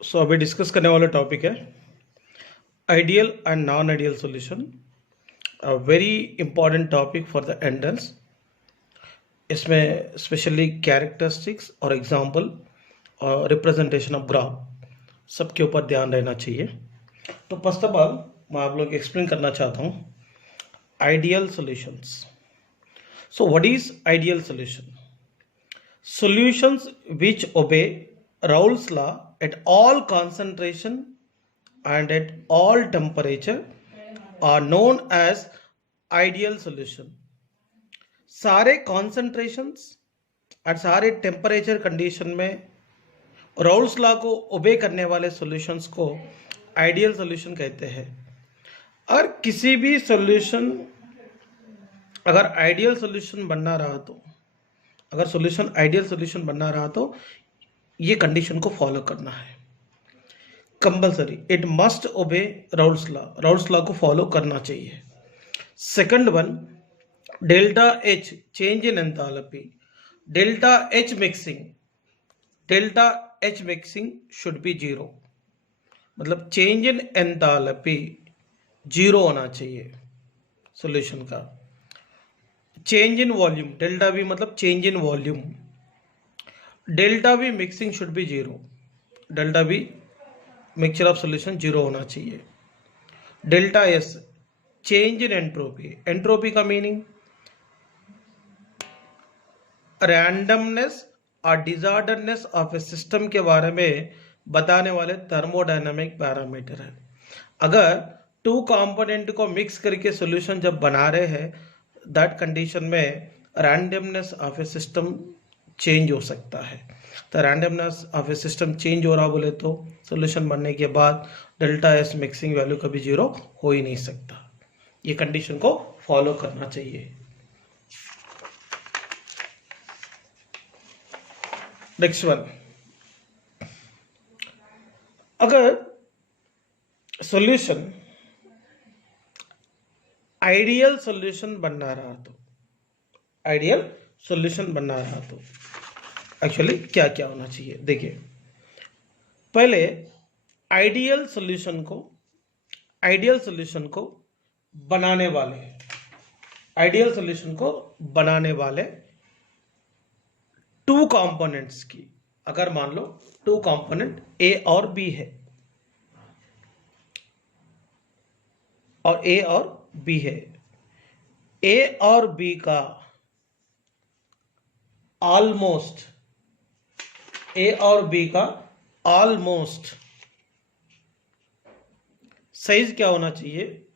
अभी डिस्कस करने वाला टॉपिक है ideal and non ideal solution, a very important topic for the entrance. इसमें स्पेशली कैरेक्टरिस्टिक्स और एग्जांपल और रिप्रेजेंटेशन ऑफ ग्राफ सबके ऊपर ध्यान रहना चाहिए। तो फर्स्ट ऑफ ऑल मैं आप लोग एक्सप्लेन करना चाहता हूँ ideal solutions. So what is ideal solution? Solutions which obey Raoult's law at all concentration and at all temperature are known as ideal solution. सारे concentrations और सारे temperature condition में राउल्स लॉ को ओबे करने वाले सॉल्यूशंस को आइडियल सॉल्यूशन कहते हैं। और किसी भी सॉल्यूशन अगर आइडियल सॉल्यूशन बनना रहा तो अगर सॉल्यूशन आइडियल सॉल्यूशन बनना रहा तो ये कंडीशन को फॉलो करना है compulsory. It must obey Raoult's law, Raoult's law को फॉलो करना चाहिए। Second one, delta H change in enthalpy, delta H mixing should be zero. मतलब चेंज इन एंथैल्पी जीरो होना चाहिए सॉल्यूशन का। Change in volume, delta V मतलब change in volume, delta V mixing should be zero, delta V mixture of solution zero होना चाहिए। Delta S change in entropy, entropy का meaning randomness और disorderness of A system के बारे में बताने वाले थर्मोडायनामिक पैरामीटर है। अगर टू कंपोनेंट को मिक्स करके सॉल्यूशन जब बना रहे हैं दैट कंडीशन में randomness of A system change हो सकता है। तो randomness of A system change हो रहा बोले तो सॉल्यूशन बनने के बाद डेल्टा एस मिक्सिंग वैल्यू कभी जीरो हो ही नहीं सकता। ये कंडीशन को फॉलो करना चाहिए। नेक्स्ट वन, अगर सॉल्यूशन आइडियल सॉल्यूशन बनना रहा तो आइडियल सॉल्यूशन बनना रहा तो एक्चुअली क्या क्या होना चाहिए देखिए। पहले आइडियल सॉल्यूशन को बनाने वाले टू कंपोनेंट्स की, अगर मान लो टू कंपोनेंट ए और बी है और ए और बी है, ए और बी का ऑलमोस्ट साइज क्या होना चाहिए?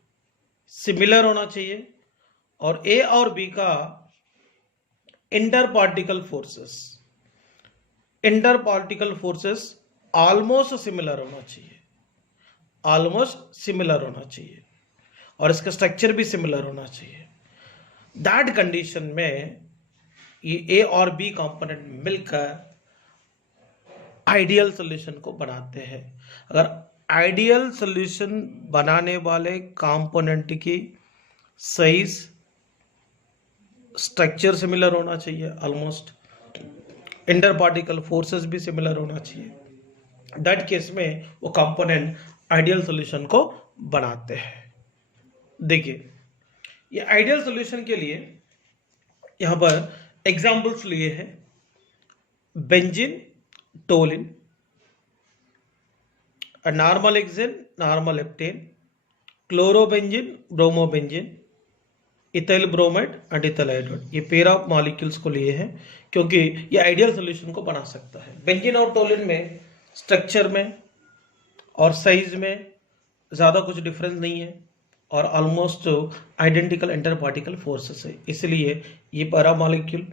सिमिलर होना चाहिए। और ए और बी का inter particle forces almost similar होना चाहिए और इसका स्ट्रक्चर भी सिमिलर होना चाहिए। दैट कंडीशन में ये ए और बी कंपोनेंट मिलकर आइडियल सॉल्यूशन को बनाते हैं। अगर आइडियल सॉल्यूशन बनाने वाले कंपोनेंट की साइज स्ट्रक्चर सिमिलर होना चाहिए, ऑलमोस्ट इंटर पार्टिकल फोर्सेस भी सिमिलर होना चाहिए। दैट केस में वो कंपोनेंट आइडियल सॉल्यूशन को बनाते हैं। देखिए ये आइडियल सॉल्यूशन के लिए यहां पर एग्जांपल्स लिए हैं benzene, toluene, normal hexane, normal heptane, chlorobenzene, bromobenzene, ethyl bromide and ethyl iodide. ये पेयर ऑफ मॉलिक्यूल्स को लिए हैं क्योंकि ये आइडियल सॉल्यूशन को बना सकता है। बेंजीन और टोलिन में स्ट्रक्चर में और साइज में ज़्यादा कुछ डिफरेंस नहीं है और almost identical inter particle forces है, इसलिए ये पैरा मॉलिक्यूल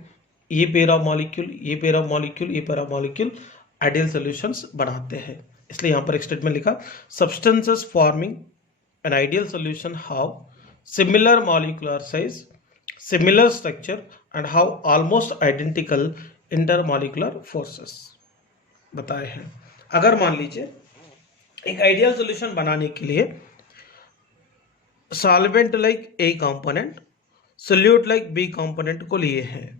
आइडियल सॉल्यूशंस बनाते हैं। इसलिए यहाँ पर एक स्टेटमेंट लिखा, substances forming an ideal solution how similar molecular size, similar structure and how almost identical inter molecular forces बताए हैं। अगर मान लीजिए एक आइडियल सॉल्यूशन बनाने के लिए solvent like A component, solute like B component को लिए हैं।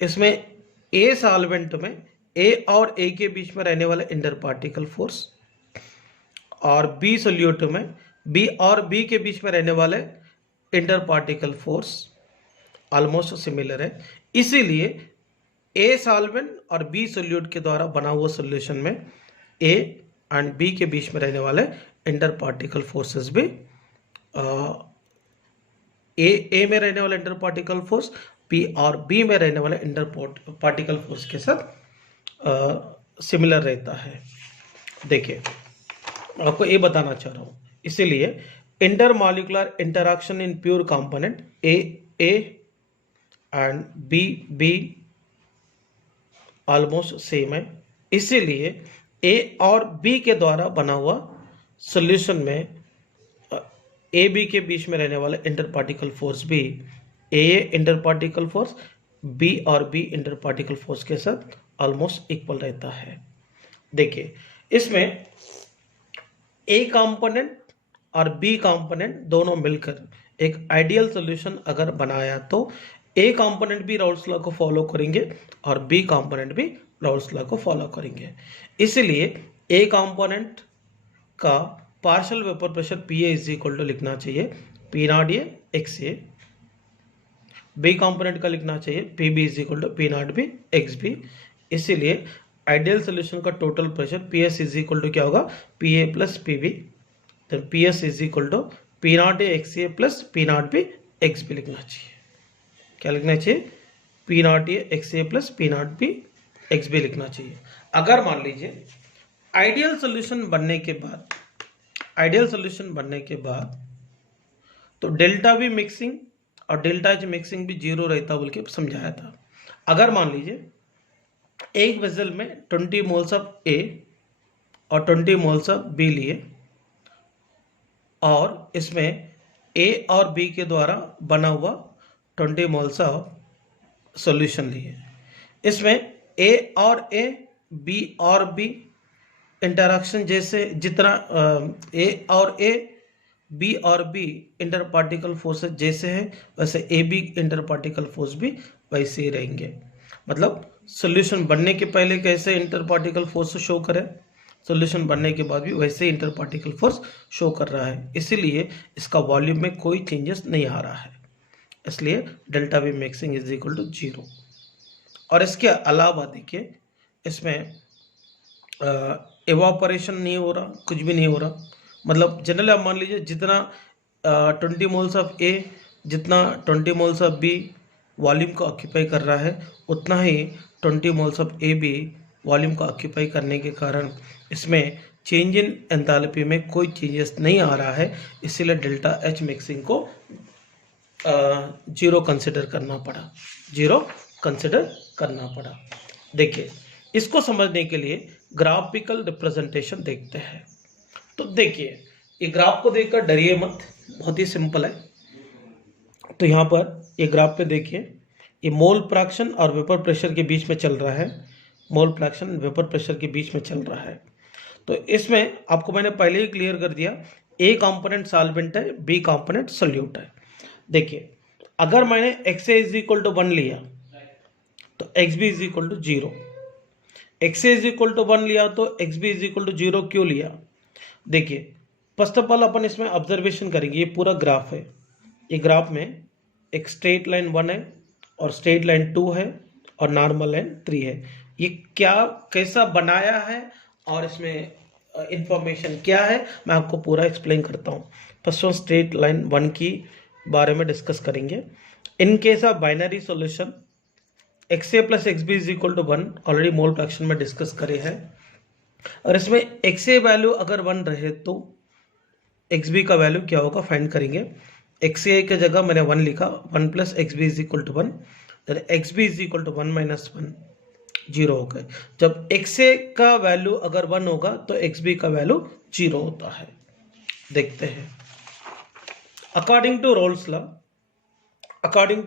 इसमें ए सॉल्वेंट में ए और ए के बीच में रहने वाला इंटर पार्टिकल फोर्स, और बी सोल्यूट में बी और बी के बीच में रहने वाले inter particle force almost similar है। इसीलिए ए सॉल्वेंट और बी सोल्यूट के द्वारा बना हुआ सॉल्यूशन में ए एंड बी के बीच में रहने वाले इंटर पार्टिकल फोर्सेस भी ए में रहने वाला इंटर पार्टिकल फोर्स पी और बी में रहने वाला इंटर पार्टिकल फोर्स के साथ सिमिलर रहता है। देखिए आपको ये बताना चाह रहा हूँ, इसीलिए inter molecular interaction in pure component A and be almost same है। इसीलिए ए और बी के द्वारा बना हुआ सॉल्यूशन में ए बी के बीच में रहने वाला इंटर पार्टिकल फोर्स भी A inter particle force B और बी इंटर पार्टिकल फोर्स के साथ ऑलमोस्ट इक्वल रहता है। देखिए इसमें ए कंपोनेंट और बी कंपोनेंट दोनों मिलकर एक आइडियल सॉल्यूशन अगर बनाया तो ए कंपोनेंट भी राउल्स लॉ को फॉलो करेंगे और बी कंपोनेंट भी राउल्स लॉ को फॉलो करेंगे। इसलिए ए कंपोनेंट का partial vapour pressure P A is equal to लिखना चाहिए P naught A x A, B component का लिखना चाहिए P B is equal to P naught B x B. इसीलिए आइडियल सोल्यूशन का total pressure P S is equal to क्या होगा P A plus P B, then P S is equal to P naught A x A plus P naught B x B लिखना चाहिए। क्या लिखना चाहिए P naught A x A plus P naught B x B लिखना चाहिए। अगर मान लीजिए आइडियल सोल्यूशन बनने के बाद तो डेल्टा वी मिक्सिंग और डेल्टा एच मिक्सिंग भी जीरो रहता बोल के समझाया था। अगर मान लीजिए एक वेसल में 20 मोल्स ऑफ ए और 20 मोल्स ऑफ बी लिए और इसमें ए और बी के द्वारा बना हुआ 20 मोल्स ऑफ सॉल्यूशन लिए, इसमें ए और ए बी और बी इंटरैक्शन जैसे जितना ए और ए बी और बी इंटर पार्टिकल फोर्सेस जैसे हैं वैसे A B inter particle force भी वैसे ही रहेंगे। मतलब सॉल्यूशन बनने के पहले कैसे इंटर पार्टिकल फोर्स शो करे, सॉल्यूशन बनने के बाद भी वैसे ही इंटर पार्टिकल फोर्स शो कर रहा है। इसीलिए इसका वॉल्यूम में कोई चेंजेस नहीं आ रहा है, इसलिए delta V mixing is equal to zero. और इसके अलावा देखिए इसमें एवापोरेशन नहीं हो रहा, कुछ भी नहीं हो रहा। मतलब जनरली आप मान लीजिए जितना 20 मोल्स ऑफ ए जितना 20 मोल्स ऑफ बी वॉल्यूम को ऑक्यूपाई कर रहा है उतना ही 20 moles of A B volume को ऑक्यूपाई करने के कारण इसमें चेंज इन एंथैल्पी में कोई चेंजेस नहीं आ रहा है। इसीलिए डेल्टा एच मिक्सिंग को जीरो कंसिडर करना पड़ा। देखिए इसको समझने के लिए ग्राफिकल रिप्रेजेंटेशन देखते हैं। तो देखिए ये ग्राफ को देखकर डरिए मत, बहुत ही सिंपल है। तो यहाँ पर ये ग्राफ पे देखिए ये मोल फ्रैक्शन और वेपर प्रेशर के बीच में चल रहा है, मोल फ्रैक्शन वेपर प्रेशर के बीच में चल रहा है। तो इसमें आपको मैंने पहले ही क्लियर कर दिया, ए कंपोनेंट सॉल्वेंट है, बी कंपोनेंट सोल्यूट है। देखिए अगर मैंने X A is equal to 1 लिया तो x B is equal to 0, x A is equal to 1 लिया तो x B is equal to 0 क्यों लिया। देखिए फर्स्ट ऑफ ऑल अपन इसमें ऑब्जर्वेशन करेंगे, ये पूरा ग्राफ है, ये ग्राफ में एक स्ट्रेट लाइन 1 है और स्ट्रेट लाइन 2 है और नॉर्मल लाइन 3 है। ये क्या कैसा बनाया है और इसमें इंफॉर्मेशन क्या है मैं आपको पूरा एक्सप्लेन करता हूँ। फर्स्ट वन स्ट्रेट लाइन 1 की बारे में डिस्कस करेंगे। In case of binary solution X A plus X B is equal to 1 already mole fraction में डिस्कस करे हैं, और इसमें एक्स ए वैल्यू अगर 1 रहे तो एक्स बी का वैल्यू क्या होगा फाइंड करेंगे। एक्स ए की जगह मैंने 1 लिखा, 1 plus X B is equal to 1, X B is equal to 1 minus 1 0 हो गए। जब एक्स ए का वैल्यू अगर 1 होगा तो एक्स बी का वैल्यू 0 होता है। देखते हैं according to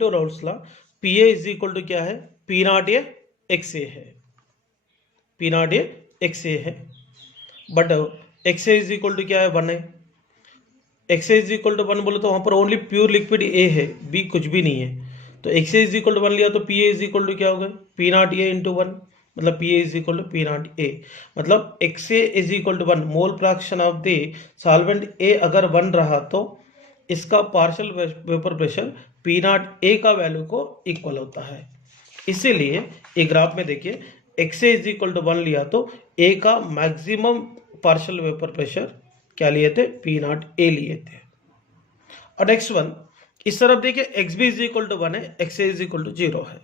Raoult's law P A is equal to क्या है, P naught A x A है, P naught A x A है, but X A is equal to क्या है 1 है। X A is equal to 1 बोले तो वहाँ पर ओनली प्योर लिक्विड ए है, बी कुछ भी नहीं है। तो x A is equal to 1 लिया तो P A is equal to क्या हो गया, पी नॉट ए इंटू 1, मतलब P A is equal to P naught A, मतलब x A is equal to 1, mole fraction of the solvent A अगर 1 रहा तो इसका partial vapour pressure P naught A का वैल्यू को इक्वल होता है। इसीलिए एक ग्राफ में देखिए x A is equal to 1 लिया तो ए का मैक्सिमम पार्शियल वेपर प्रेशर क्या लिए थे, पी नॉट ए लिए थे। और नेक्स्ट वन इस तरफ देखिए X B is equal to 1 है, X A is equal to 0 है।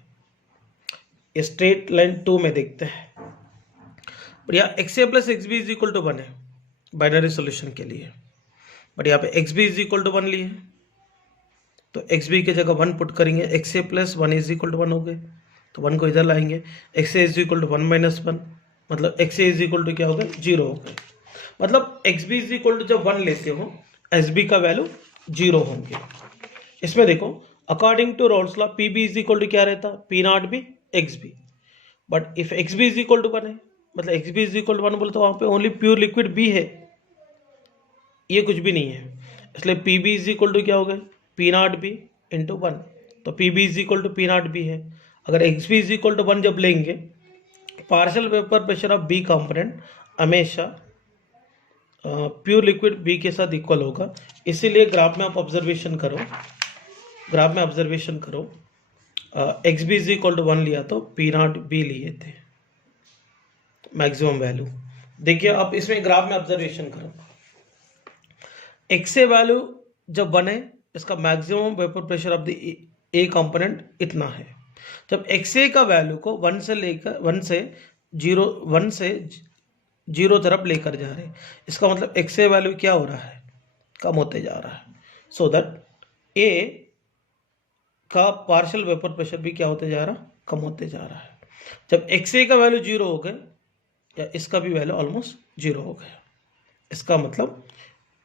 ये स्ट्रेट लाइन 2 में देखते हैं, बट यहाँ X A plus X B is equal to 1 है बाइनरी सोल्यूशन के लिए, बट यहाँ पे X B is equal to 1 लिए तो एक्स बी की जगह 1 पुट करेंगे, x A plus 1 is equal to 1 हो गए तो 1 को इधर लाएंगे, x A is equal to 1 minus 1, मतलब x A is equal to क्या हो गया, 0 हो गए। मतलब x B is equal to जब 1 लेते हो एस बी का वैल्यू 0 होंगे। इसमें देखो according to Raoult's law P B is equal to क्या रहता, P naught B x B, but if x B is equal to 1 है, मतलब x B is equal to 1 बोले तो वहाँ पे ओनली प्योर लिक्विड बी है, ये कुछ भी नहीं है, इसलिए P B is equal to क्या हो गया, पी नॉट बी इंटू 1, तो P B is equal to P naught B है। अगर x B is equal to 1 जब लेंगे partial vapour pressure of B component हमेशा प्योर लिक्विड बी के साथ इक्वल होगा। इसीलिए ग्राफ में आप ऑब्जर्वेशन करो, ग्राफ में ऑब्जर्वेशन करो, x B is equal to 1 लिया तो पी नॉट बी लिए थे मैक्सिमम वैल्यू। देखिए आप इसमें ग्राफ में ऑब्जर्वेशन करो, एक्स ए वैल्यू जब 1 है इसका maximum vapour pressure of the A component इतना है। जब एक्स ए का वैल्यू को 1 से लेकर 1 से 0 तरफ लेकर जा रहे हैं, इसका मतलब एक्स ए वैल्यू क्या हो रहा है, कम होते जा रहा है, सो दैट ए का पार्शियल वेपर प्रेशर भी क्या होते जा रहा, कम होते जा रहा है। जब एक्स ए का वैल्यू 0 हो गया या इसका भी वैल्यू ऑलमोस्ट 0 हो गया, इसका मतलब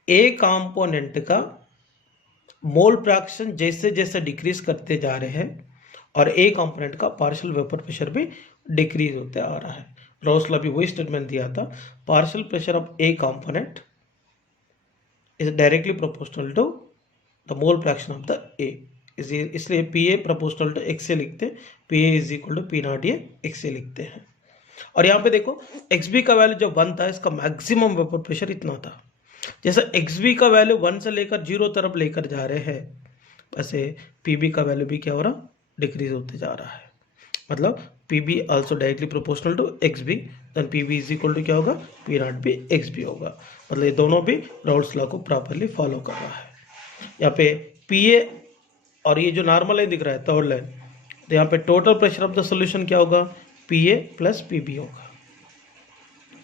ए कंपोनेंट का मोल फ्रैक्शन जैसे जैसे डिक्रीज करते जा रहे हैं और ए कंपोनेंट का पार्शियल वेपर प्रेशर भी डिक्रीज होते आ रहा है। रोल्स लॉ भी वही स्टेटमेंट दिया था, partial pressure of A component is directly proportional to the mole fraction of the A, इसलिए P A proportional to x A लिखते हैं, P A is equal to P naught A x A लिखते हैं। और यहाँ पे देखो x B का वैल्यू जब 1 था इसका मैक्सिमम वेपर प्रेशर इतना था, जैसे एक्स बी का वैल्यू 1 से लेकर 0 तरफ लेकर जा रहे हैं वैसे पी बी का वैल्यू भी क्या हो रहा, डिक्रीज होते जा रहा है। मतलब P B also directly proportional to x B, then P B is equal to क्या होगा, P naught B x B होगा। मतलब ये दोनों भी रोल्स लॉ को प्रॉपरली फॉलो कर रहा है। यहाँ पे पी ए और ये जो नॉर्मल लाइन दिख रहा है थर्ड लाइन, तो यहाँ पे total pressure of the solution क्या होगा, P A plus P B होगा,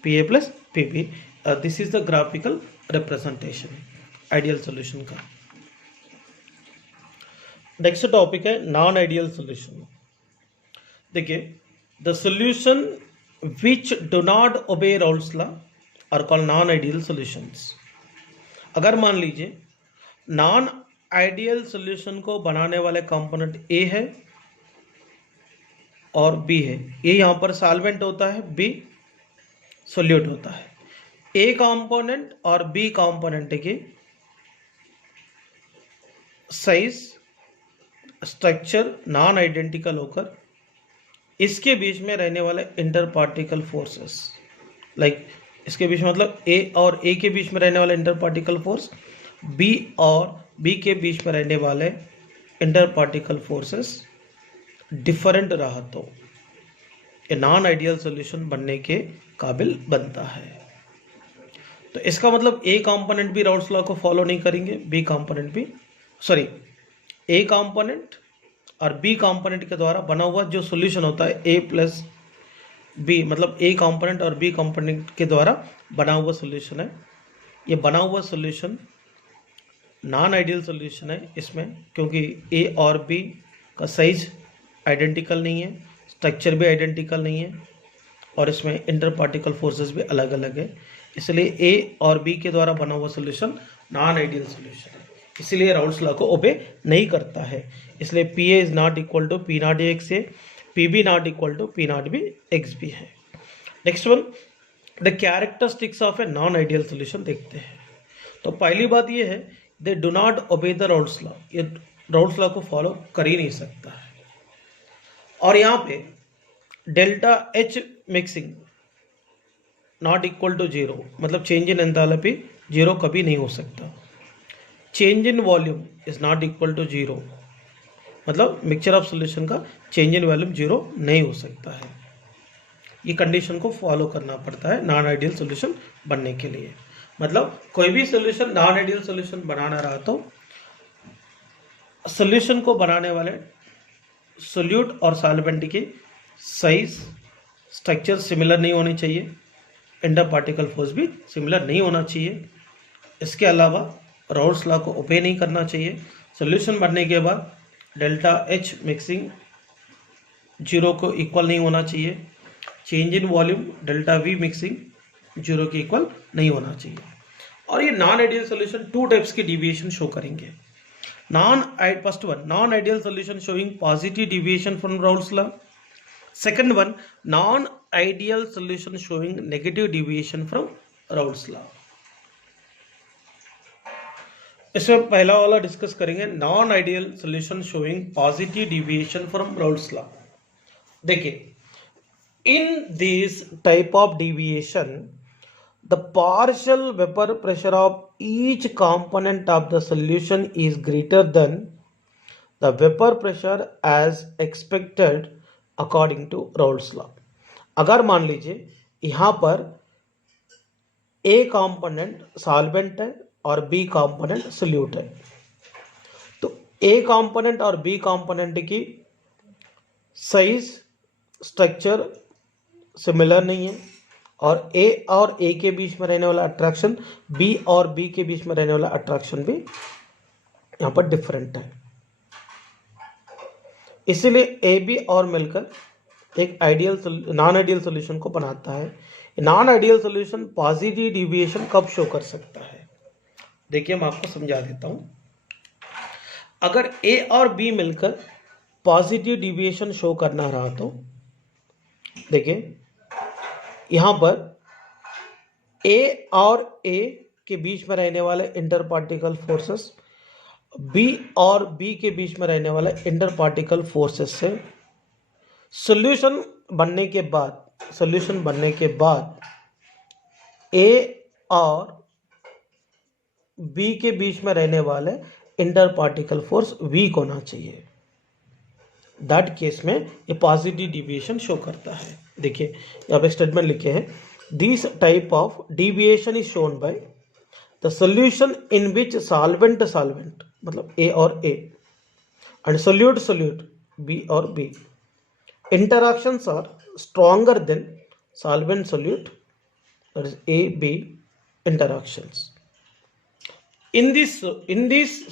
P A plus P B. This is the graphical representation ideal solution का। नेक्स्ट टॉपिक है नॉन आइडियल सोल्यूशन। देखिए the solution which do not obey Raoult's law are called non ideal solutions. अगर मान लीजिए non ideal solution को बनाने वाले component ए है और बी है, ए यहाँ पर सॉल्वेंट होता है, बी सोल्यूट होता है। ए कंपोनेंट और बी कंपोनेंट के साइज स्ट्रक्चर नॉन आइडेंटिकल होकर इसके बीच में रहने वाले इंटर पार्टिकल फोर्सेस, लाइक इसके बीच में मतलब ए और ए के बीच में रहने वाले इंटर पार्टिकल फोर्स, बी और बी के बीच में रहने वाले इंटर पार्टिकल फोर्सेस डिफरेंट रहा तो ये नॉन आइडियल सॉल्यूशन बनने के काबिल बनता है। तो इसका मतलब ए कंपोनेंट भी राउल्स लॉ को फॉलो नहीं करेंगे, बी कंपोनेंट भी, सॉरी ए कंपोनेंट और बी कंपोनेंट के द्वारा बना हुआ जो सॉल्यूशन होता है ए प्लस बी, मतलब ए कंपोनेंट और बी कंपोनेंट के द्वारा बना हुआ सॉल्यूशन है। ये बना हुआ सॉल्यूशन नॉन आइडियल सॉल्यूशन है इसमें, क्योंकि ए और बी का साइज आइडेंटिकल नहीं है, स्ट्रक्चर भी आइडेंटिकल नहीं है और इसमें इंटर पार्टिकल फोर्सेस भी अलग अलग है, इसलिए ए और बी के द्वारा बना हुआ सॉल्यूशन नॉन आइडियल सॉल्यूशन है, इसलिए राउल्स लॉ को ओबे नहीं करता है। इसलिए P A is not equal to P naught x A, P B not equal to P naught B x B है। Next one the characteristics of a non ideal solution देखते हैं। तो पहली बात ये है they do not obey the Raoult's law, ये Raoult's law को फॉलो कर ही नहीं सकता है। और यहाँ पे delta H mixing not equal to zero, मतलब चेंज इन एंथैल्पी जीरो कभी नहीं हो सकता। Change in volume is not equal to zero, मतलब मिक्सचर ऑफ सॉल्यूशन का चेंज इन वॉल्यूम जीरो नहीं हो सकता है। ये कंडीशन को फॉलो करना पड़ता है नॉन आइडियल सॉल्यूशन बनने के लिए। मतलब कोई भी सॉल्यूशन नॉन आइडियल सॉल्यूशन बनाना रहा तो सॉल्यूशन को बनाने वाले सोल्यूट और सॉल्वेंट की साइज स्ट्रक्चर सिमिलर नहीं होनी चाहिए, इंटर पार्टिकल फोर्स भी सिमिलर नहीं होना चाहिए। इसके अलावा राउल्स लॉ को ओबे नहीं करना चाहिए। सॉल्यूशन बनने के बाद डेल्टा एच मिक्सिंग जीरो को इक्वल नहीं होना चाहिए। Change in volume delta V mixing zero के इक्वल नहीं होना चाहिए। और ये non ideal solution two types की डिविएशन शो करेंगे। First one non ideal solution showing positive deviation from Raoult's law. Second one non ideal solution showing negative deviation from Raoult's law. इसमें पहला वाला डिस्कस करेंगे non ideal solution showing positive deviation from Raoult's law. देखिए, in this type of deviation, the partial vapor pressure of each component of the solution is greater than the vapor pressure as expected according to Raoult's law। अगर मान लीजिए यहाँ पर A component solvent है और B component solute है, तो A component और B component की साइज स्ट्रक्चर सिमिलर नहीं है और ए के बीच में रहने वाला अट्रैक्शन बी और बी के बीच में रहने वाला अट्रैक्शन भी यहाँ पर डिफरेंट है। इसीलिए ए बी और मिलकर एक नॉन आइडियल सॉल्यूशन को बनाता है। Non ideal solution positive deviation कब शो कर सकता है? देखिए, मैं आपको समझा देता हूं। अगर ए और बी मिलकर पॉजिटिव डिविएशन शो करना रहा तो देखिए, यहां पर ए और ए के बीच में रहने वाले इंटर पार्टिकल फोर्सेस बी और बी के बीच में रहने वाले इंटर पार्टिकल फोर्सेस से सॉल्यूशन बनने के बाद ए और बी के बीच में रहने वाले इंटर पार्टिकल फोर्स वीक होना चाहिए। दैट केस में ये पॉजिटिव डिविएशन शो करता है। देखिए, यहाँ पे स्टेटमेंट लिखे हैं, this type of deviation is shown by the solution in which solvent मतलब ए और ए एंड सोल्यूट बी और B interactions are stronger than solvent solute, that is A B interactions. in this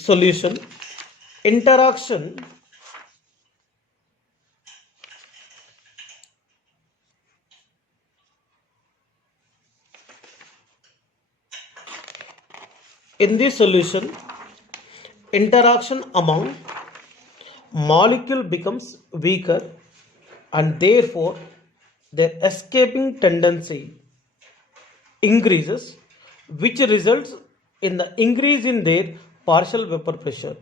solution interaction among molecule becomes weaker and therefore their escaping tendency increases, which results in the increase in their partial vapor pressure.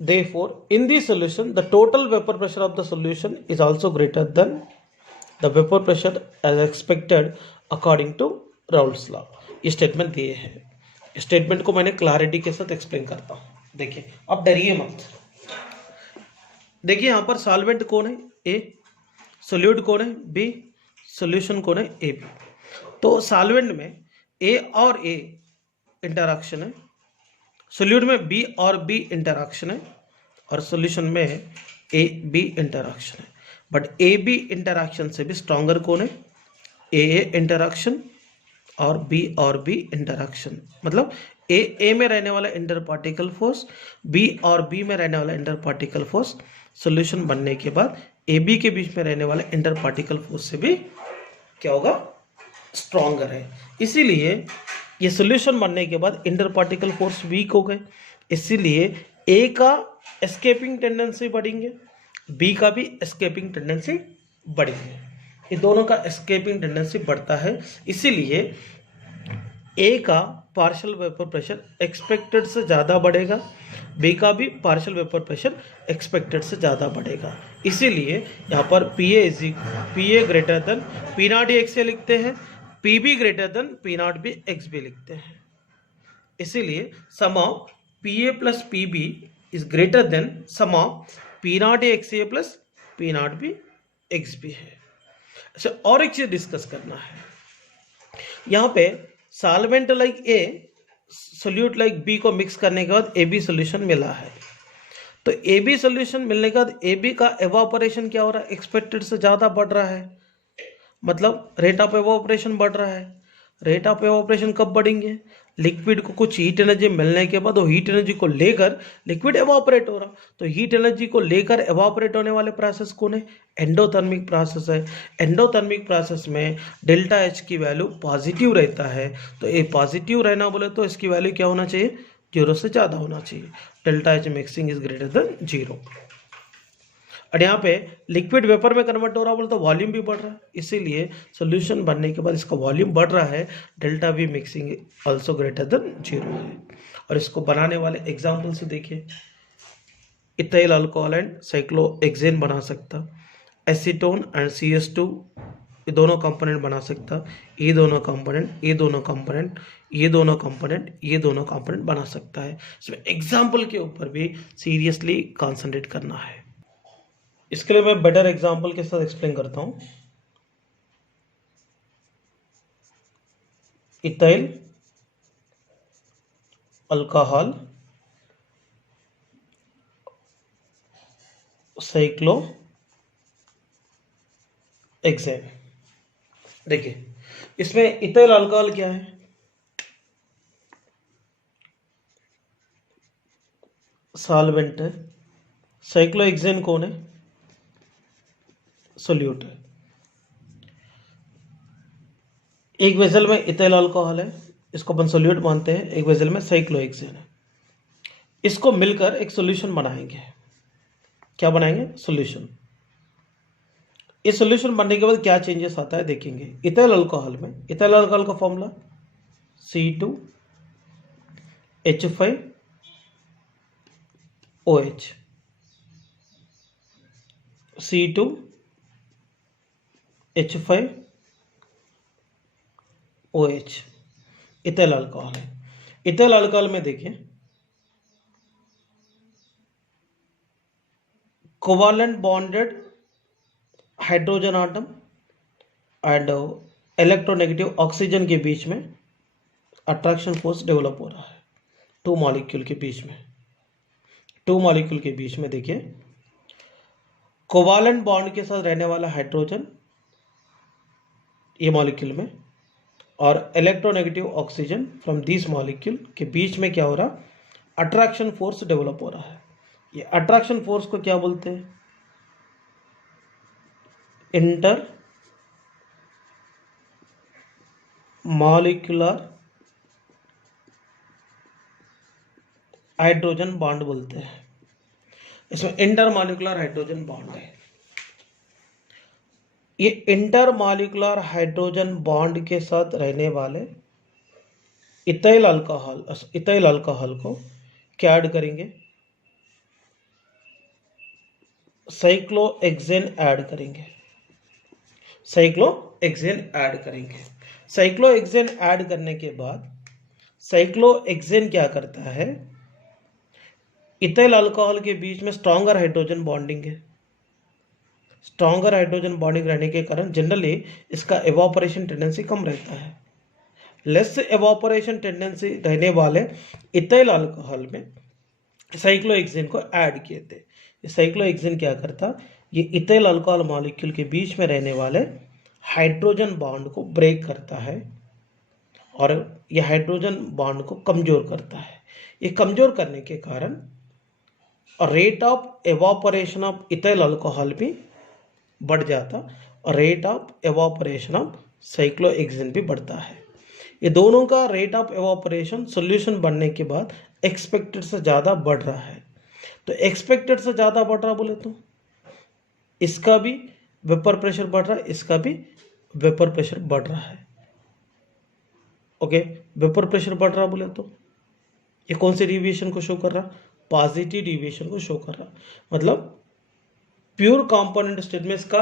Therefore, in this solution, the total vapor pressure of the solution is also greater than the vapor pressure as expected according to Raoult's law. ये statement दिए हैं। Statement को मैंने clarity के साथ explain करता हूं। देखिए, अब डरिए मत। देखिए, यहां पर सॉल्वेंट कौन है? ए। सोल्यूट कौन है? बी। सॉल्यूशन कौन है? A B. तो सॉल्वेंट में ए और ए इंटरैक्शन है, सोल्यूट में बी और बी इंटरैक्शन है और सॉल्यूशन में ए बी इंटरैक्शन है। बट ए बी इंटरैक्शन से भी स्ट्रॉन्गर कौन है? ए इंटरैक्शन और बी इंटरैक्शन। मतलब ए में रहने वाला इंटर पार्टिकल फोर्स, बी और बी में रहने वाला इंटर पार्टिकल फोर्स सॉल्यूशन बनने के बाद ए बी के बीच में रहने वाले इंटर पार्टिकल फोर्स से भी क्या होगा? स्ट्रॉन्गर है। इसीलिए ये सॉल्यूशन बनने के बाद इंटर पार्टिकल फोर्स वीक हो गए, इसीलिए ए का एस्केपिंग टेंडेंसी बढ़ेंगे, बी का भी एस्केपिंग टेंडेंसी बढ़ेंगे। ये दोनों का एस्केपिंग टेंडेंसी बढ़ता है, इसीलिए ए का पार्शियल वेपर प्रेशर एक्सपेक्टेड से ज़्यादा बढ़ेगा, बी का भी पार्शियल वेपर प्रेशर एक्सपेक्टेड से ज़्यादा बढ़ेगा। इसीलिए यहाँ पर P A greater than P naught x A लिखते हैं, P B greater than P naught B x B लिखते हैं। इसीलिए sum of P A plus P B is greater than sum of P naught x A plus P naught B x B है। अच्छा, और एक चीज discuss करना है, यहाँ पे solvent like A solute like B को मिक्स करने के बाद ए बी सोल्यूशन मिला है। तो ए बी सोल्यूशन मिलने के बाद ए बी का एवापोरेशन क्या हो रहा है, एक्सपेक्टेड से ज़्यादा बढ़ रहा है, मतलब रेट ऑफ एवापोरेशन बढ़ रहा है। रेट ऑफ एवापोरेशन कब बढ़ेंगे, लिक्विड को कुछ हीट एनर्जी मिलने के बाद वो हीट एनर्जी को लेकर लिक्विड एवापोरेट हो रहा, तो हीट एनर्जी को लेकर एवापोरेट होने वाले प्रोसेस कौन है, एंडोथर्मिक प्रोसेस है। एंडोथर्मिक प्रोसेस में डेल्टा एच की वैल्यू पॉजिटिव रहता है, तो ये पॉजिटिव रहना बोले तो इसकी वैल्यू क्या होना चाहिए, 0 से ज़्यादा होना चाहिए। Delta H mixing is greater then 0। और यहाँ पे लिक्विड वेपर में कन्वर्ट हो रहा बोले तो वॉल्यूम भी बढ़ रहा है, इसीलिए सोल्यूशन बनने के बाद इसका वॉल्यूम बढ़ रहा है, delta V mixing also greater than 0 है। और इसको बनाने वाले एग्जाम्पल से देखिए, इथाइल अल्कोहल एंड साइक्लोहेक्सेन बना सकता, एसीटोन एंड CS2 ये दोनों कंपोनेंट बना सकता, ये दोनों कंपोनेंट, ये दोनों कंपोनेंट, ये दोनों कंपोनेंट, ये दोनों कंपोनेंट बना सकता है। इसमें एग्जाम्पल के ऊपर भी सीरियसली कॉन्सेंट्रेट करना है। इसके लिए मैं बेटर एग्जांपल के साथ एक्सप्लेन करता हूं। इथाइल अल्कोहल साइक्लोहेक्सेन, देखिए इसमें इथाइल अल्कोहल क्या है, सॉल्वेंट है, साइक्लोहेक्सेन कौन है, सोल्यूट है। एक वेसल में इथाइल अल्कोहल है, इसको अपन सोल्यूट मानते हैं, एक वेसल में साइक्लोहेक्सेन है, इसको मिलकर एक सॉल्यूशन बनाएंगे। क्या बनाएंगे, सॉल्यूशन। इस सॉल्यूशन बनने के बाद क्या चेंजेस आता है देखेंगे। इथाइल अल्कोहल में, इथाइल अल्कोहल का formula C2H5OH, C2H5OH ethyl alcohol है। इथाइल अल्कोहल में देखिए covalent bonded hydrogen atom and electronegative oxygen के बीच में अट्रैक्शन फोर्स डेवलप हो रहा है, टू मॉलिक्यूल के बीच में। टू मॉलिक्यूल के बीच में देखिए कोवालेंट बॉन्ड के साथ रहने वाला हाइड्रोजन ये मॉलिक्यूल में और electronegative oxygen from this molecule के बीच में क्या हो रहा, अट्रैक्शन फोर्स डेवलप हो रहा है। ये अट्रैक्शन फोर्स को क्या बोलते हैं, इंटर मॉलिक्यूलर हाइड्रोजन बॉन्ड बोलते हैं। इसमें इंटर मॉलिक्यूलर हाइड्रोजन बॉन्ड है। ये इंटर मॉलिक्यूलर हाइड्रोजन बॉन्ड के साथ रहने वाले इथाइल अल्कोहल को क्या ऐड करेंगे, साइक्लोहेक्सेन ऐड करेंगे। साइक्लोहेक्सेन ऐड करेंगे। साइक्लोहेक्सेन ऐड करने के बाद साइक्लोहेक्सेन क्या करता है, इथाइल अल्कोहल के बीच में स्ट्रॉन्गर हाइड्रोजन बॉन्डिंग है। स्ट्रॉन्गर हाइड्रोजन बॉन्डिंग रहने के कारण जनरली इसका एवापोरेशन टेंडेंसी कम रहता है। लेस एवापोरेशन टेंडेंसी रहने वाले इथाइल अल्कोहल में साइक्लोहेक्सेन को ऐड किए थे। साइक्लोहेक्सेन क्या करता, ये इथाइल अल्कोहल मॉलिक्यूल के बीच में रहने वाले हाइड्रोजन बॉन्ड को ब्रेक करता है और ये हाइड्रोजन बॉन्ड को कमजोर करता है। ये कमजोर करने के कारण rate of evaporation of ethyl alcohol भी बढ़ जाता और rate of evaporation of cyclohexane भी बढ़ता है। ये दोनों का रेट ऑफ एवापोरेशन सॉल्यूशन बनने के बाद एक्सपेक्टेड से ज़्यादा बढ़ रहा है। तो एक्सपेक्टेड से ज़्यादा बढ़ रहा बोले तो इसका भी वेपर प्रेशर बढ़ रहा है, इसका भी वेपर प्रेशर बढ़ रहा है। ओके, वेपर प्रेशर बढ़ रहा बोले तो ये कौन से डिविएशन को शो कर रहा, पॉजिटिव डिविएशन को शो कर रहा, मतलब प्योर कंपोनेंट स्टेट में इसका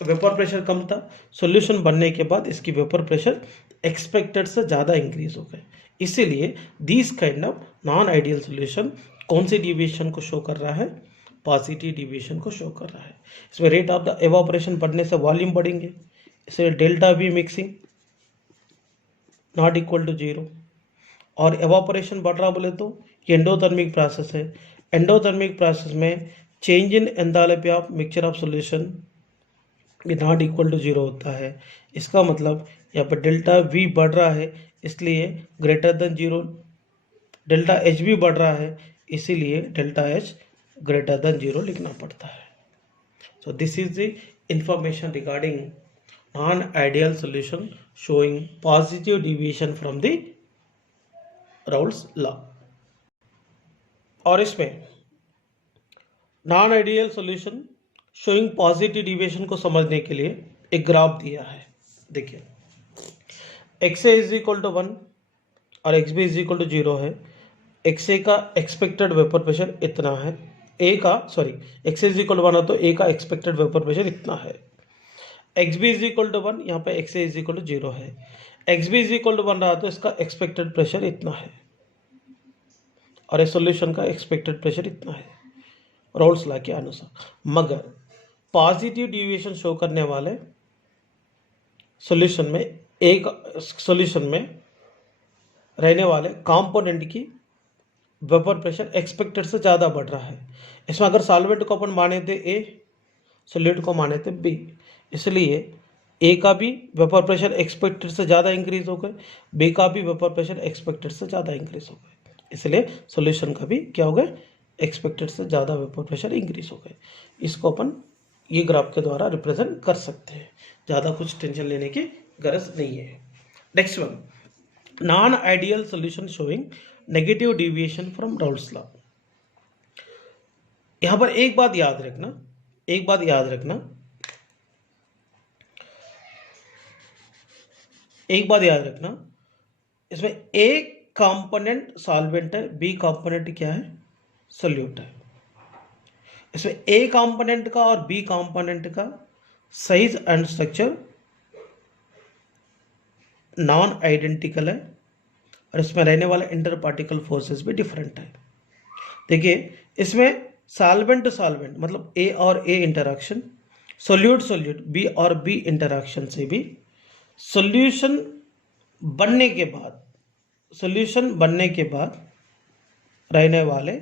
वेपर प्रेशर कम था, सॉल्यूशन बनने के बाद इसकी वेपर प्रेशर एक्सपेक्टेड से ज़्यादा इंक्रीज हो गए, इसीलिए this kind of non ideal solution कौन सी डिविएशन को शो कर रहा है, पॉजिटिव डिविएशन को शो कर रहा है। इसमें रेट ऑफ द एवापोरेशन बढ़ने से वॉल्यूम बढ़ेंगे, इसलिए delta V mixing not equal to 0, और एवापोरेशन बढ़ रहा बोले तो ये एंडोथर्मिक प्रोसेस है, एंडोथर्मिक प्रोसेस में change in enthalpy of mixture of solution भी नॉट इक्वल टू 0 होता है। इसका मतलब यहाँ पर डेल्टा वी बढ़ रहा है इसलिए ग्रेटर देन 0, डेल्टा एच भी बढ़ रहा है इसीलिए डेल्टा एच ग्रेटर देन 0 लिखना पड़ता है। So this is the information regarding non ideal solution showing positive deviation from the Raoult's law. और इसमें non ideal solution showing positive deviation को समझने के लिए एक ग्राफ दिया है। देखिए x A is equal to 1 और x B is equal to 0 है। एक्स ए का एक्सपेक्टेड वेपर प्रेशर इतना है, ए का sorry x A is equal to 1 हो तो ए का एक्सपेक्टेड वेपर प्रेशर इतना है। X B is equal to 1, यहाँ पे x A is equal to 0 है। X B is equal to 1 रहा तो इसका एक्सपेक्टेड प्रेशर इतना है और इस सॉल्यूशन का एक्सपेक्टेड प्रेशर इतना है राउल्स लॉ के अनुसार। मगर पॉजिटिव डिविएशन शो करने वाले सॉल्यूशन में एक सॉल्यूशन में रहने वाले कंपोनेंट की वेपर प्रेशर एक्सपेक्टेड से ज़्यादा बढ़ रहा है। इसमें अगर सॉल्वेंट को अपन माने थे ए, सॉल्यूट को माने थे बी, इसलिए ए का भी वेपर प्रेशर एक्सपेक्टेड से ज़्यादा इंक्रीज हो गए, बी का भी वेपर प्रेशर एक्सपेक्टेड से ज़्यादा इंक्रीज हो गए, इसलिए सॉल्यूशन का भी क्या हो गया, एक्सपेक्टेड से ज़्यादा वेपर प्रेशर इंक्रीज हो गए। इसको अपन ये ग्राफ के द्वारा रिप्रेजेंट कर सकते हैं, ज़्यादा कुछ टेंशन लेने की गरज नहीं है। Next one, non ideal solution showing negative deviation from Raoult's law. यहां पर एक बात याद रखना, एक बात याद रखना, एक बात याद रखना, इसमें ए कंपोनेंट सॉल्वेंट है, बी कंपोनेंट क्या है, सॉल्यूट है। इसमें ए कंपोनेंट का और बी कंपोनेंट का size and structure non identical है और इसमें रहने वाले इंटर पार्टिकल फोर्सेस भी डिफरेंट है। देखिए इसमें सॉल्वेंट सॉल्वेंट मतलब ए और ए इंटरैक्शन, सॉल्यूट सॉल्यूट बी और बी इंटरैक्शन से भी सॉल्यूशन बनने के बाद, सॉल्यूशन बनने के बाद रहने वाले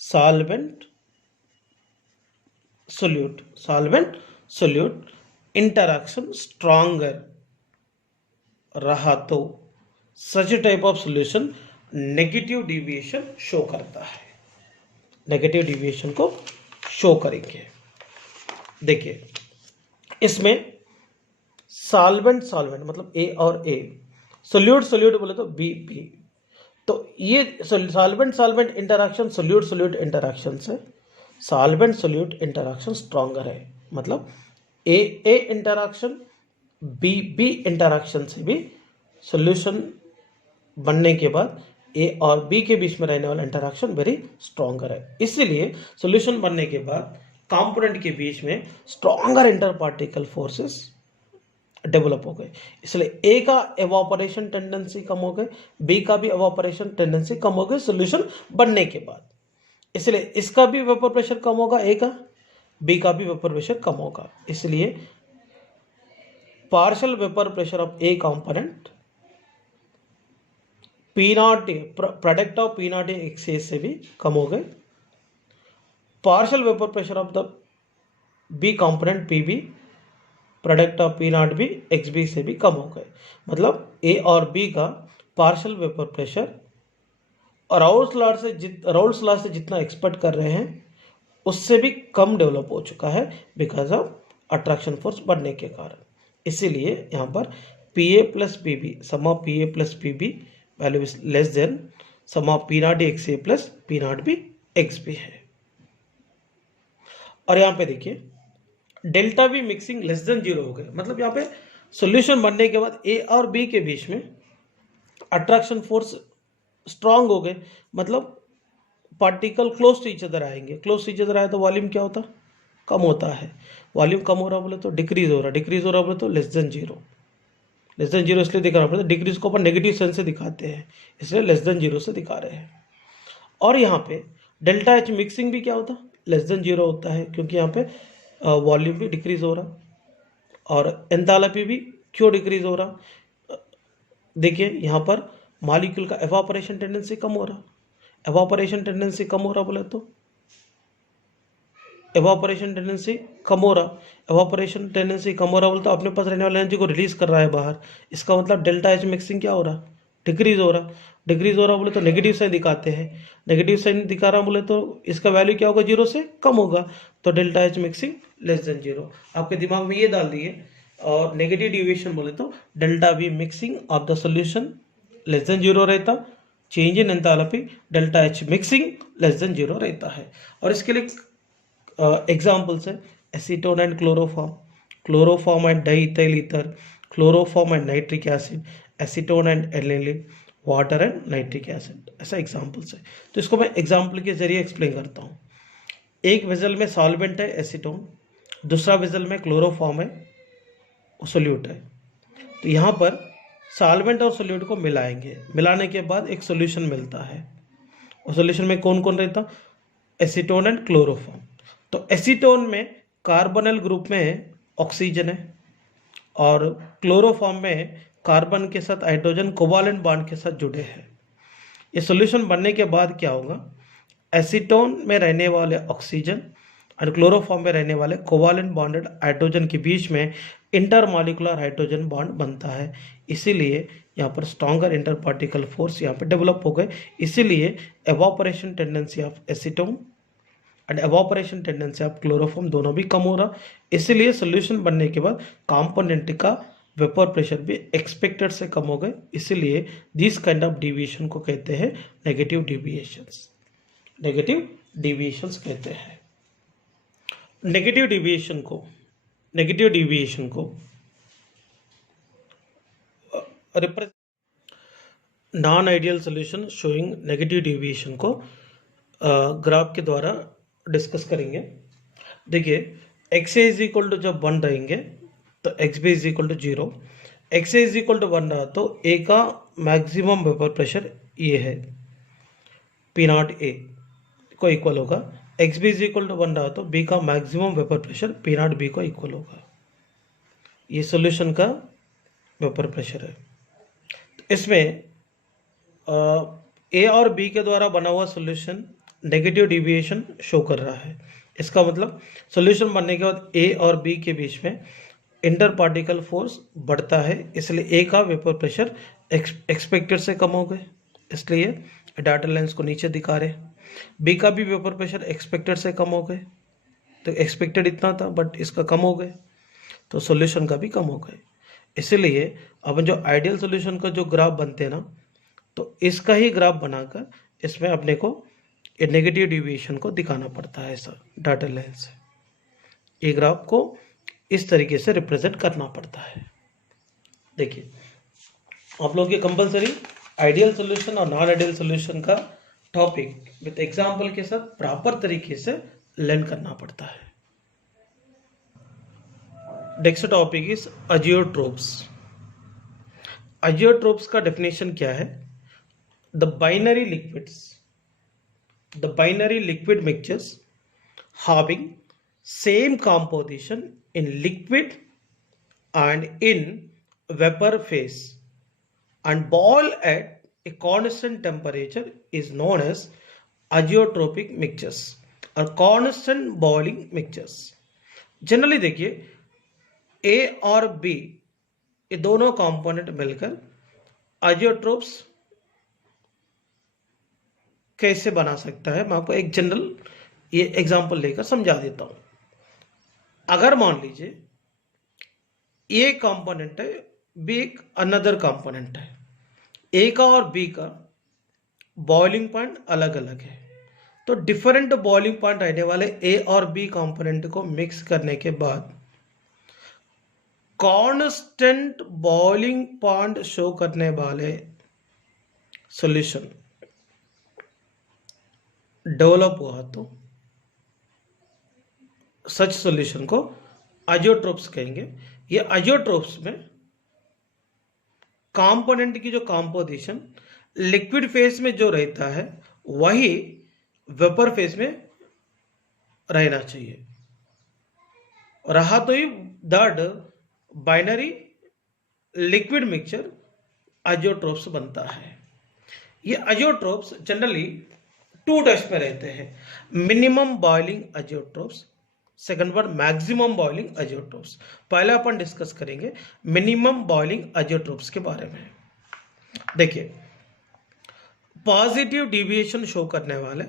solvent solute, solvent solute interaction stronger रहा तो such type of solution negative deviation show करता है, नेगेटिव डिविएशन को शो करेंगे। देखिए इसमें सॉल्वेंट सॉल्वेंट मतलब ए और ए, सॉल्यूट सॉल्यूट बोले तो बी बी, तो ये solvent solvent interaction solute solute interaction से सॉल्वेंट सॉल्यूट इंटरैक्शन स्ट्रॉन्गर है, मतलब ए ए इंटरैक्शन बी बी इंटरैक्शन से भी सॉल्यूशन बनने के बाद ए और बी के बीच में रहने वाला इंटरैक्शन वेरी स्ट्रॉन्गर है, इसीलिए सॉल्यूशन बनने के बाद कंपोनेंट के बीच में stronger inter particle forces develop हो गए, इसलिए ए का एवापोरेशन टेंडेंसी कम हो गई, बी का भी एवापोरेशन टेंडेंसी कम हो गई सॉल्यूशन बनने के बाद, इसलिए इसका भी वेपर प्रेशर कम होगा, ए का, बी का भी वेपर प्रेशर कम होगा, इसलिए partial vapour pressure of A component P naught product of P naught x से भी कम हो गए, partial vapour pressure of the B component P B product of P naught B x B से भी कम हो गए, मतलब ए और बी का पार्शियल वेपर प्रेशर और राउल्स लॉ से जितना एक्सपेक्ट कर रहे हैं उससे भी कम डेवलप हो चुका है बिकॉज ऑफ अट्रैक्शन फोर्स बढ़ने के कारण, इसीलिए यहाँ पर P A plus P B sum of P A plus P B value is less than sum of P naught x A plus P naught B x B है। और यहाँ पे देखिए delta V mixing less than 0 हो गए, मतलब यहाँ पे सॉल्यूशन बनने के बाद ए और बी के बीच में अट्रैक्शन फोर्स स्ट्रांग हो गए, मतलब particle close to each other आएंगे, क्लोज टू ईच अदर आए तो वॉल्यूम क्या होता, कम होता है। वॉल्यूम कम हो रहा बोले तो डिक्रीज हो रहा, डिक्रीज हो रहा बोले तो less than zero. Less than zero इसलिए दिखाना पड़ता है, डिक्रीज को अपन नेगेटिव सेंस से दिखाते हैं, इसलिए लेस देन जीरो से दिखा रहे हैं। और यहाँ पे डेल्टा एच मिक्सिंग भी क्या होता, लेस देन जीरो होता है, क्योंकि यहाँ पे वॉल्यूम भी डिक्रीज हो रहा और एंथैल्पी भी क्यों डिक्रीज हो रहा। देखिए यहाँ पर मॉलिक्यूल का एवापोरेशन टेंडेंसी कम हो रहा, एवापोरेशन टेंडेंसी कम हो रहा बोले तो एवापोरेशन टेंडेंसी कम हो रहा, एवापोरेशन टेंडेंसी कम हो रहा बोलते तो अपने पास रहने वाले एनर्जी को रिलीज कर रहा है बाहर, इसका मतलब डेल्टा एच मिक्सिंग क्या हो रहा, डिक्रीज हो रहा। डिक्रीज हो रहा बोले तो नेगेटिव साइन दिखाते हैं, नेगेटिव साइन दिखा रहा बोले तो इसका वैल्यू क्या होगा, जीरो से कम होगा, तो delta H mixing less than zero. आपके दिमाग में ये डाल दिए। और नेगेटिव डिविएशन बोले तो delta V mixing of the solution less than zero रहता, change in enthalpy delta H mixing less than zero रहता है। और इसके लिए एग्जाम्पल्स है acetone and chloroform, chloroform and diethyl ether, chloroform and nitric acid, acetone and aniline, water and nitric acid, ऐसा examples है। तो इसको मैं एग्जाम्पल के जरिए एक्सप्लेन करता हूँ। एक वेसल में सॉल्वेंट है एसीटोन, दूसरा वेसल में क्लोरोफॉर्म है, सोल्यूट है। तो यहाँ पर सॉल्वेंट और सोल्यूट को मिलाएंगे, मिलाने के बाद एक सॉल्यूशन मिलता है। और सॉल्यूशन में कौन कौन रहता, एसीटोन एंड क्लोरोफॉर्म। तो एसीटोन में कार्बोनिल ग्रुप में ऑक्सीजन है और क्लोरोफॉर्म में कार्बन के साथ हाइड्रोजन कोवालेंट बॉन्ड के साथ जुड़े हैं। ये सॉल्यूशन बनने के बाद क्या होगा, एसीटोन में रहने वाले ऑक्सीजन और क्लोरोफॉर्म में रहने वाले कोवालेंट बॉन्डेड हाइड्रोजन के बीच में इंटरमॉलिक्यूलर हाइड्रोजन बॉन्ड बनता है। इसीलिए यहाँ पर स्ट्रॉन्गर इंटर पार्टिकल फोर्स यहाँ पे डेवलप हो गए। इसीलिए evaporation tendency of acetone and evaporation tendency of chloroform दोनों भी कम हो रहा। इसीलिए सोल्यूशन बनने के बाद कंपोनेंट का वेपर प्रेशर भी एक्सपेक्टेड से कम हो गए। इसीलिए दिस काइंड ऑफ डिविएशन को कहते हैं नेगेटिव डिविएशंस, नेगेटिव डिविएशंस कहते हैं। नेगेटिव डिविएशन को non ideal solution showing negative deviation को ग्राफ के द्वारा डिस्कस करेंगे। देखिए x A is equal to जब 1 रहेंगे तो x B is equal to 0, x A is equal to 1 रहा तो ए का मैक्सिमम वेपर प्रेशर ये है, पी नॉट ए को इक्वल होगा। X B is equal to 1 रहा तो बी का maximum vapour pressure P naught B को इक्वल होगा। ये सॉल्यूशन का वेपर प्रेशर है। तो इसमें ए और बी के द्वारा बना हुआ सॉल्यूशन नेगेटिव डिविएशन शो कर रहा है। इसका मतलब सॉल्यूशन बनने के बाद ए और बी के बीच में इंटर पार्टिकल फोर्स बढ़ता है, इसलिए ए का वेपर प्रेशर एक्सपेक्टेड से कम हो गए, इसलिए डाटा लाइंस को नीचे दिखा रहे। बी का भी वेपर प्रेशर एक्सपेक्टेड से कम हो गए, तो एक्सपेक्टेड इतना था बट इसका कम हो गए, तो सॉल्यूशन का भी कम हो गए। इसीलिए अब जो आइडियल सॉल्यूशन का जो ग्राफ बनते हैं ना, तो इसका ही ग्राफ बनाकर इसमें अपने को नेगेटिव डिविएशन को दिखाना पड़ता है ऐसा डाटा लाइन से। ये ग्राफ को इस तरीके से रिप्रेजेंट करना पड़ता है। देखिए आप लोग ये कंपलसरी आइडियल सॉल्यूशन और नॉन आइडियल सॉल्यूशन का टॉपिक विद एग्जांपल के साथ प्रॉपर तरीके से लर्न करना पड़ता है। Next topic is azeotropes. Azeotropes का डेफिनेशन क्या है, the binary liquid mixtures having same composition in liquid and in vapor phase and boil at a constant temperature is known as azeotropic mixtures or constant boiling mixtures। Generally देखिए ए और B ये दोनों component मिलकर अजियोट्रोप्स कैसे बना सकता है, मैं आपको एक जनरल ये एग्जांपल लेकर समझा देता हूं। अगर मान लीजिए ए कंपोनेंट है, बी एक अनदर कंपोनेंट है, ए का और बी का बॉइलिंग पॉइंट अलग अलग है, तो डिफरेंट बॉइलिंग पॉइंट रहने वाले ए और बी कंपोनेंट को मिक्स करने के बाद कांस्टेंट बॉइलिंग पॉइंट शो करने वाले सॉल्यूशन डेवलप हुआ तो सच सॉल्यूशन को अजियोट्रोप्स कहेंगे। ये अजियोट्रोप्स में कंपोनेंट की जो कंपोजिशन लिक्विड फेज में जो रहता है वही वेपर फेज में रहना चाहिए, रहा तो ही दैट बाइनरी लिक्विड मिक्सचर अजियोट्रोप्स बनता है। ये अजियोट्रोप्स जनरली टू टाइप्स में रहते हैं, minimum boiling azeotropes, second one maximum boiling azeotropes. पहले अपन डिस्कस करेंगे मिनिमम बॉइलिंग अजियोट्रोप्स के बारे में। देखिए, पॉजिटिव डिविएशन शो करने वाले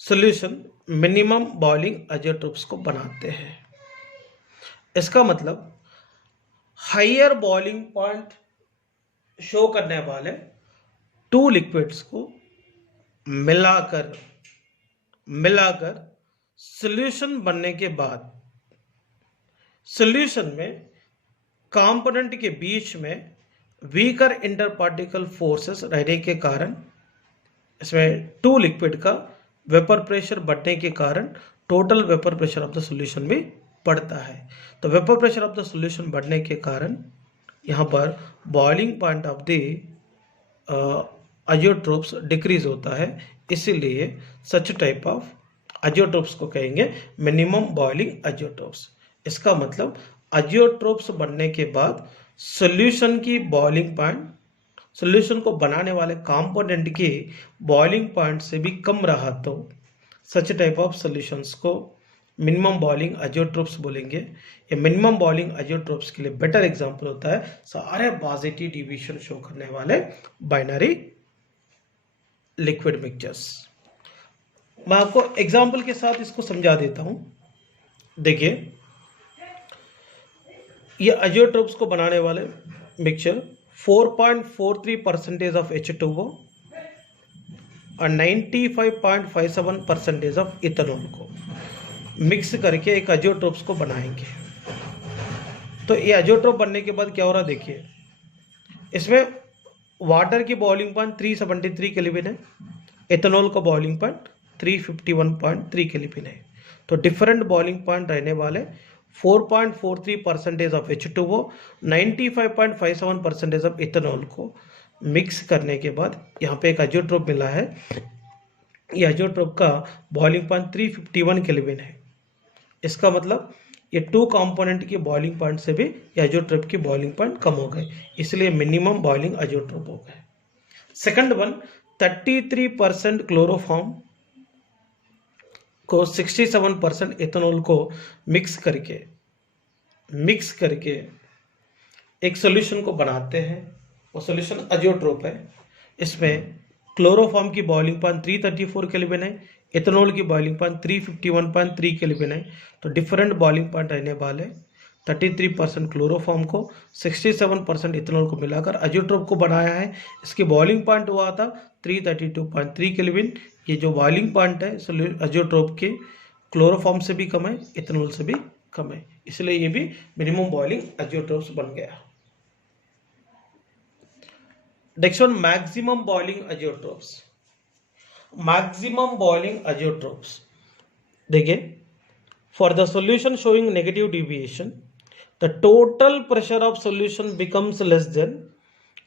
सॉल्यूशन मिनिमम बॉइलिंग अजियोट्रोप्स को बनाते हैं। इसका मतलब हायर बॉइलिंग पॉइंट शो करने वाले टू लिक्विड्स को मिलाकर सॉल्यूशन बनने के बाद सॉल्यूशन में कंपोनेंट के बीच में वीकर इंटर पार्टिकल फोर्सेस रहने के कारण इसमें टू लिक्विड का वेपर प्रेशर बढ़ने के कारण total vapour pressure of the solution भी बढ़ता है। तो vapour pressure of the solution बढ़ने के कारण यहाँ पर boiling point of the azeotropes decrease होता है, इसीलिए सच टाइप ऑफ अजियोट्रोप्स को कहेंगे मिनिमम बॉइलिंग अजियोट्रोप्स। इसका मतलब अजियोट्रोप्स बनने के बाद सॉल्यूशन की बॉइलिंग पॉइंट सॉल्यूशन को बनाने वाले कंपोनेंट के बॉइलिंग पॉइंट से भी कम रहा तो सच टाइप ऑफ सॉल्यूशंस को मिनिमम बॉइलिंग अजियोट्रोप्स बोलेंगे। ये मिनिमम बॉइलिंग अजियोट्रोप्स के लिए बेटर एग्जांपल होता है सारे पॉजिटिव डिविएशन शो करने वाले बाइनरी लिक्विड मिक्सचर्स। मैं आपको एग्जांपल के साथ इसको समझा देता हूं। देखिए, ये अजियोट्रोप्स को बनाने वाले मिक्सचर 4.43% ऑफ H2O और 95.57% ऑफ इथेनॉल को मिक्स करके एक अजियोट्रोप्स को बनाएंगे। तो ये अजियोट्रोप बनने के बाद क्या हो रहा है, देखिए, इसमें वाटर की बॉइलिंग पॉइंट 373 केल्विन है, इथेनॉल का बॉइलिंग पॉइंट 351.3 केल्विन है। तो डिफरेंट बॉइलिंग पॉइंट रहने वाले 4.43% ऑफ H2O, 95.57% ऑफ इथेनॉल को मिक्स करने के बाद यहाँ पे एक अजियोट्रोप मिला है। ये अजियोट्रोप का बॉइलिंग पॉइंट 351 केल्विन है। इसका मतलब ये टू कंपोनेंट की बॉइलिंग पॉइंट से भी ये अजियोट्रोप की बॉइलिंग पॉइंट कम हो गए, इसलिए मिनिमम बॉइलिंग अजियोट्रोप हो गए। सेकंड वन, 33% क्लोरोफॉर्म को 67% इथेनॉल को मिक्स करके एक सॉल्यूशन को बनाते हैं। वो सॉल्यूशन अजियोट्रोप है। इसमें क्लोरोफॉर्म की बॉइलिंग पॉइंट 334 केल्विन है, इथेनॉल की बॉइलिंग पॉइंट 351.3 केल्विन है। तो डिफरेंट बॉइलिंग पॉइंट रहने वाले 33% क्लोरोफॉर्म को 67% इथेनॉल को मिलाकर अजियोट्रोप को बनाया है। इसकी बॉइलिंग पॉइंट हुआ था 332.3 केल्विन। ये जो बॉइलिंग पॉइंट है अजियोट्रोप के क्लोरोफॉर्म से भी कम है, इथेनॉल से भी कम है, इसलिए ये भी मिनिमम बॉइलिंग अजियोट्रोप्स बन गया। Next one, maximum boiling azeotropes. Maximum boiling azeotropes, देखिए, for the solution showing negative deviation the total pressure of solution becomes less than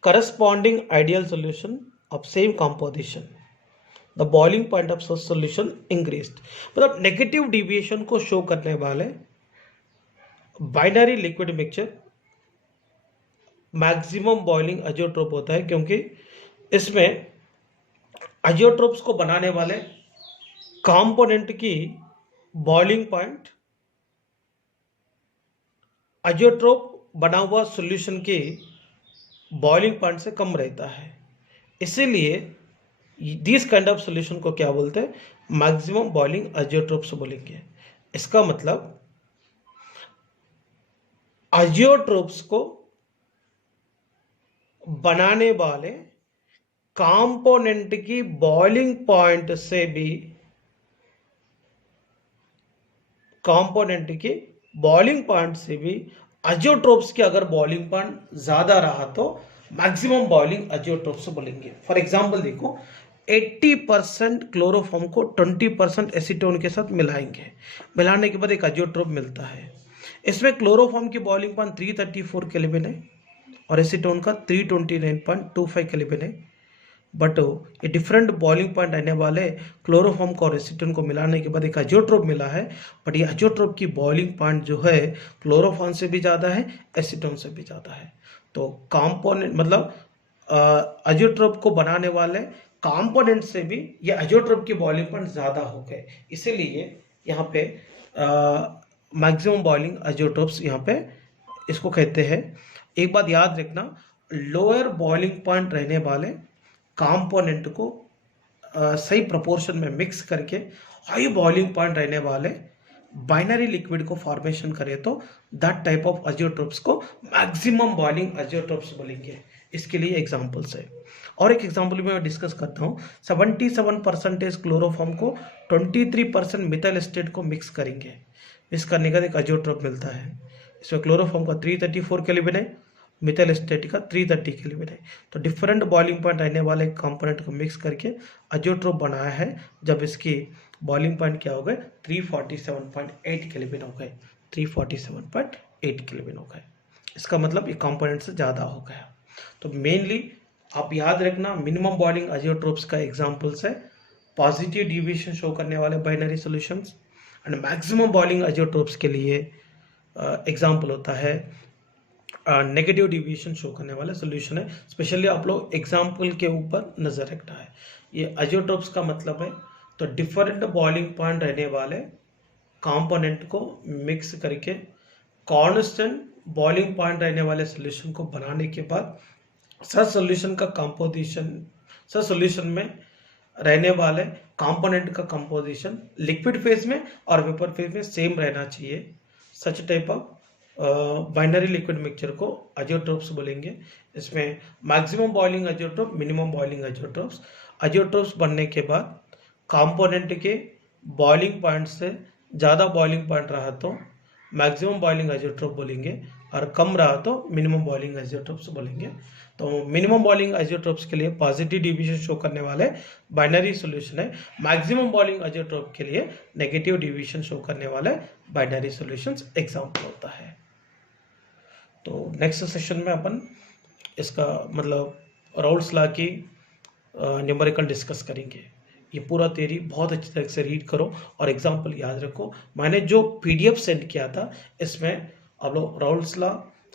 corresponding ideal solution of same composition. The boiling point of such solution increased. मतलब negative deviation को show करने वाले binary liquid mixture maximum boiling azeotrope होता है, क्योंकि इसमें अजियोट्रोप्स को बनाने वाले कंपोनेंट की बॉइलिंग पॉइंट अजियोट्रोप बना हुआ सॉल्यूशन के बॉइलिंग पॉइंट से कम रहता है, इसीलिए दिस काइंड ऑफ सॉल्यूशन को क्या बोलते हैं, मैक्सिमम बॉइलिंग अजियोट्रोप्स बोलेंगे। इसका मतलब अजियोट्रोप्स को बनाने वाले कंपोनेंट की बॉइलिंग पॉइंट से भी अजियोट्रोप्स की अगर बॉइलिंग पॉइंट ज्यादा रहा तो मैक्सिमम बॉइलिंग अजियोट्रोप्स बोलेंगे। फॉर एग्जांपल देखो, 80% क्लोरोफॉर्म को 20% एसीटोन के साथ मिलाएंगे, मिलाने के बाद एक अजियोट्रोप मिलता है। इसमें क्लोरोफॉर्म की बॉइलिंग पॉइंट 334 केल्विन है और एसीटोन का 329.25 केल्विन है। बट ये डिफरेंट बॉइलिंग पॉइंट आने वाले क्लोरोफॉर्म को और एसीटोन को मिलाने के बाद एक अजियोट्रोप मिला है। बट ये अजियोट्रोप की बॉइलिंग पॉइंट जो है क्लोरोफॉर्म से भी ज़्यादा है, एसीटोन से भी ज़्यादा है। तो कंपोनेंट मतलब अजियोट्रोप को बनाने वाले कंपोनेंट से भी ये अजियोट्रोप की बॉइलिंग पॉइंट ज़्यादा हो गए, इसीलिए यहाँ पे मैक्सिमम बॉइलिंग अजियोट्रोप्स यहाँ पे इसको कहते हैं। एक बात याद रखना, लोअर बॉइलिंग पॉइंट रहने वाले कंपोनेंट को सही प्रोपोर्शन में मिक्स करके हाई बॉइलिंग पॉइंट रहने वाले बाइनरी लिक्विड को फॉर्मेशन करे तो दैट टाइप ऑफ अजियोट्रोप्स को मैक्सिमम बॉइलिंग अजियोट्रोप्स बोलेंगे। इसके लिए एग्जांपल्स है, और एक एग्जांपल में मैं डिस्कस करता हूँ। 77% क्लोरोफॉर्म को 23% मिथाइल एस्टेट को मिक्स करेंगे, मिक्स करने का एक अजियोट्रोप मिलता है। इसमें क्लोरोफॉर्म का 334 केल्विन है, मिथाइल एस्टेट का 330 केल्विन है। तो डिफरेंट बॉइलिंग पॉइंट रहने वाले कंपोनेंट को मिक्स करके अजियोट्रोप बनाया है, जब इसकी बॉइलिंग पॉइंट क्या हो गए 347.8 केल्विन हो गए, 347.8 केल्विन हो गए। इसका मतलब ये कंपोनेंट से ज़्यादा हो गया। तो मेनली आप याद रखना, मिनिमम बॉइलिंग अजियोट्रोप्स का एग्जांपल्स है पॉजिटिव डिविएशन शो करने वाले binary solutions, and maximum boiling azeotropes के लिए एग्जांपल होता है नेगेटिव डिविएशन शो करने वाला सॉल्यूशन है। स्पेशली आप लोग एग्जांपल के ऊपर नज़र रखना है। ये अजियोट्रोप्स का मतलब है तो डिफरेंट बॉइलिंग पॉइंट रहने वाले कंपोनेंट को मिक्स करके कांस्टेंट बॉइलिंग पॉइंट रहने वाले सॉल्यूशन को बनाने के बाद सच सॉल्यूशन का कंपोजिशन, सच सॉल्यूशन में रहने वाले कंपोनेंट का कंपोजिशन लिक्विड फेज में और वेपर फेज में सेम रहना चाहिए। Such type of binary liquid mixture को अजियोट्रोप्स बोलेंगे। इसमें मैक्सिमम बॉइलिंग अजियोट्रोप, मिनिमम बॉइलिंग अजियोट्रोप्स। अजियोट्रोप्स बनने के बाद कंपोनेंट के बॉइलिंग पॉइंट से ज़्यादा बॉइलिंग पॉइंट रहा तो मैक्सिमम बॉइलिंग अजियोट्रोप बोलेंगे, और कम रहा तो मिनिमम बॉइलिंग अजियोट्रोप्स बोलेंगे। तो मिनिमम बॉइलिंग अजियोट्रोप्स के लिए पॉजिटिव डिविएशन शो करने वाले बाइनरी सॉल्यूशन है, मैक्सिमम बॉइलिंग अजियोट्रोप के लिए नेगेटिव डिविएशन शो करने वाले बाइनरी सॉल्यूशंस एग्जांपल होता है। तो नेक्स्ट सेशन में अपन इसका मतलब राउल्स लॉ की न्यूमेरिकल डिस्कस करेंगे। ये पूरा थ्योरी बहुत अच्छी तरह से रीड करो और एग्जांपल याद रखो। मैंने जो पीडीएफ सेंड किया था इसमें आप लोग Raoult's law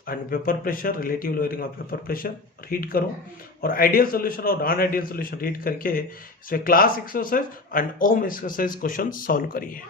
and vapour pressure, relative lowering of vapour pressure read करो, और आइडियल सॉल्यूशन और नॉन आइडियल सॉल्यूशन रीड करके इसमें class exercise and home exercise question solve करिए।